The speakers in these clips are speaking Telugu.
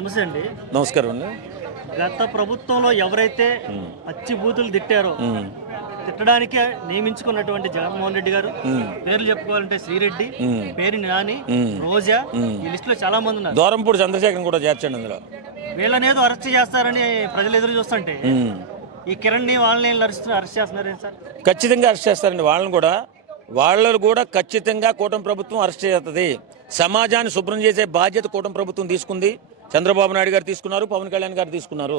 నమస్తే అండి. నమస్కారం అండి. గత ప్రభుత్వంలో ఎవరైతే పచ్చి బూతులు తిట్టారో, హ్మ్. తిట్టడానికే నియమించుకున్నటువంటి జగన్మోహన్ రెడ్డి గారు, హ్మ్. పేర్లు చెప్పుకోవాలంటే శ్రీరెడ్డి, హ్మ్. పేర్ని నాని, హ్మ్. రోజా, హ్మ్. ఈ లిస్టులో చాలా మంది ఉన్నారు. దూరంపూడి చంద్రశేఖర్‌ని కూడా చేర్చండి అందులో. వీళ్ళనేదో అరెస్ట్ చేస్తారని ప్రజలు ఎదురు చూస్తుంటే, హ్మ్. ఈ కిరణ్‌ని వాళ్ళని అరెస్ట్ చేస్తున్నారేంటి సార్? ఖచ్చితంగా అరెస్ట్ చేస్తారండి వాళ్ళని కూడా. వాళ్ళను కూడా ఖచ్చితంగా కూటమి ప్రభుత్వం అరెస్ట్ చేస్తది. సమాజాన్ని శుభ్రం చేసే బాధ్యత కూటమి ప్రభుత్వం తీసుకుంది. చంద్రబాబు నాయుడు గారు తీసుకున్నారు, పవన్ కళ్యాణ్ గారు తీసుకున్నారు.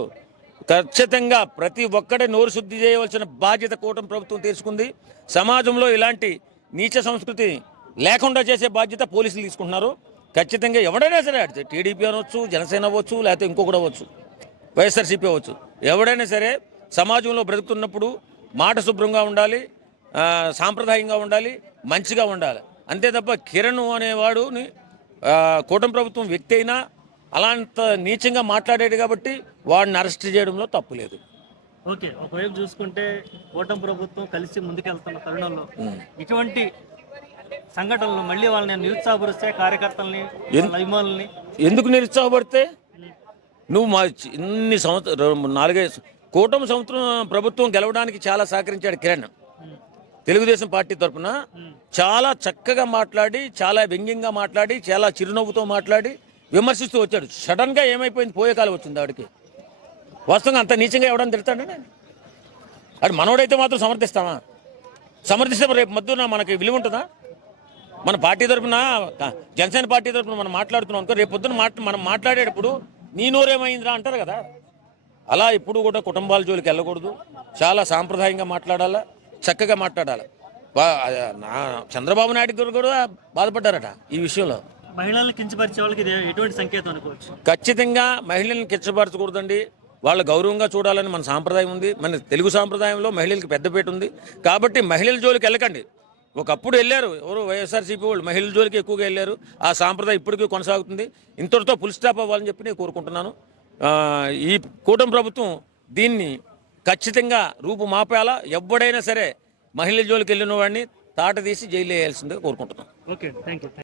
ఖచ్చితంగా ప్రతి ఒక్కడే నోరు శుద్ధి చేయవలసిన బాధ్యత కూటమి ప్రభుత్వం తీసుకుంది. సమాజంలో ఇలాంటి నీచ సంస్కృతి లేకుండా చేసే బాధ్యత పోలీసులు తీసుకుంటున్నారు. ఖచ్చితంగా ఎవడైనా సరే టీడీపీ అనవచ్చు, జనసేన అవ్వచ్చు, లేకపోతే ఇంకొకటి అవ్వచ్చు, వైఎస్ఆర్సీపీ అవ్వచ్చు, ఎవడైనా సరే సమాజంలో బ్రతుకుతున్నప్పుడు మాట శుభ్రంగా ఉండాలి, సాంప్రదాయంగా ఉండాలి, మంచిగా ఉండాలి. అంతే తప్ప కిరణ్ అనేవాడుని కూటమి ప్రభుత్వం వ్యక్తి అయినా అలాంత నీచంగా మాట్లాడాడు కాబట్టి వాడిని అరెస్ట్ చేయడంలో తప్పు లేదు. ఓకే. ఒకవైపు చూసుకుంటే కూటమి ప్రభుత్వం కలిసి ముందుకెళ్తున్న తరుణంలో ఇటువంటి సంఘటనలు మళ్ళీ వాళ్ళని నిరుత్సాహపరుస్తే కార్యకర్తల్ని, వాళ్ళ అభిమానుల్ని. ఎందుకు నిరుత్సాహపడితే నువ్వు మా ఇన్ని సంవత్సరం నాలుగైదు కూటమి సంవత్సరం ప్రభుత్వం గెలవడానికి చాలా సహకరించాడు కిరణ్. తెలుగుదేశం పార్టీ తరఫున చాలా చక్కగా మాట్లాడి, చాలా వ్యంగ్యంగా మాట్లాడి, చాలా చిరునవ్వుతో మాట్లాడి విమర్శిస్తూ వచ్చాడు. సడన్గా ఏమైపోయింది, పోయే కాలం వచ్చింది ఆడికి. వాస్తవంగా అంత నీచంగా ఎవడని తిడతాడని అది మనోడైతే మాత్రం సమర్థిస్తామా? సమర్థిస్తే రేపు మధ్యన మనకి విలువ ఉంటుందా? మన పార్టీ తరఫున, జనసేన పార్టీ తరఫున మనం మాట్లాడుతున్నాం అనుకో, రేపు పొద్దున మనం మాట్లాడేటప్పుడు నీ నోరేమైందిరా అంటారు కదా. అలా ఇప్పుడు కూడా కుటుంబాల జోలికి వెళ్ళకూడదు. చాలా సాంప్రదాయంగా మాట్లాడాలా, చక్కగా మాట్లాడాలి. చంద్రబాబు నాయుడు గారు కూడా బాధపడ్డారట ఈ విషయంలో. మహిళలను కించపరిచే వాళ్ళకి ఇది ఎటువంటి సంకేతం అనుకోవచ్చు? ఖచ్చితంగా మహిళలను కించపరచకూడదండి. వాళ్ళ గౌరవంగా చూడాలని మన సాంప్రదాయం ఉంది. మన తెలుగు సాంప్రదాయంలో మహిళలకు పెద్దపీట ఉంది. కాబట్టి మహిళల జోలికి వెళ్ళకండి. ఒకప్పుడు వెళ్ళారు ఎవరు వైఎస్ఆర్సీపీ వాళ్ళు, మహిళల జోలికి ఎక్కువగా వెళ్ళారు. ఆ సాంప్రదాయం ఇప్పటికీ కొనసాగుతుంది. ఇంతటితో ఫుల్ స్టాప్ అవ్వాలని చెప్పి నేను కోరుకుంటున్నాను. ఈ కూటమి ప్రభుత్వం దీన్ని ఖచ్చితంగా రూపు మాపేలా. ఎవడైనా సరే మహిళల జోలికి వెళ్ళిన వాడిని తాట తీసి జైలు వేయాల్సిందిగా కోరుకుంటున్నాను. Okay, thank you.